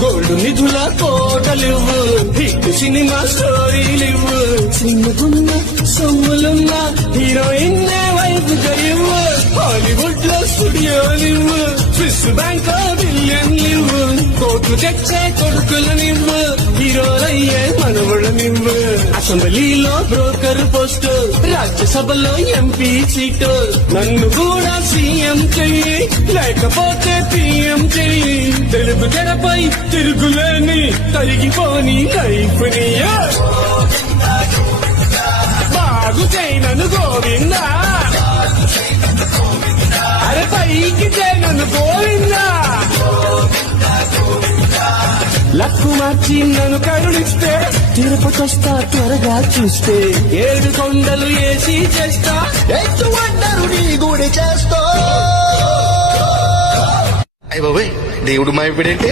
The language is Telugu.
గోల్డ్ నిధుల కోటలివ్వు, హిట్ సినిమా స్టోరీలివ్వు, సినిమాకున్న సొమ్ములున్న హీరోయిన్ వైపు గరివ్వు, హాలీవుడ్ లో స్టూడియోలివ్వు, స్విస్ బ్యాంక్ బిలియన్లివ్వు, కోట్లు తెచ్చే కొడుకులనివ్వు, హీరోలయ్యే మనవళ్ళనివ్వు, అసెంబ్లీలో బ్రోకర్ పోస్టు, రాజ్యసభలో ఎంపీ సీటు, నన్ను కూడా సీఎం చెయ్యి, లేకపోతే పీఎం చెయ్యి, తెలుగు తెరపై తిరుగులేని తరిగిపోని లైఫ్ ని బాగు చేయనను గోవిందా, అరే పైకి చేయనను గోవిందా, లక్కు మార్చి నన్ను కరుణిస్తే తిరుపతొస్తా త్వరగా చూస్తే, 7 కొండలు ఏసి చేస్తా, ఎత్తు వండరు నీ గుడి చేస్తా. అయ్య బాబాయ్, దేవుడు మాయపడేంటే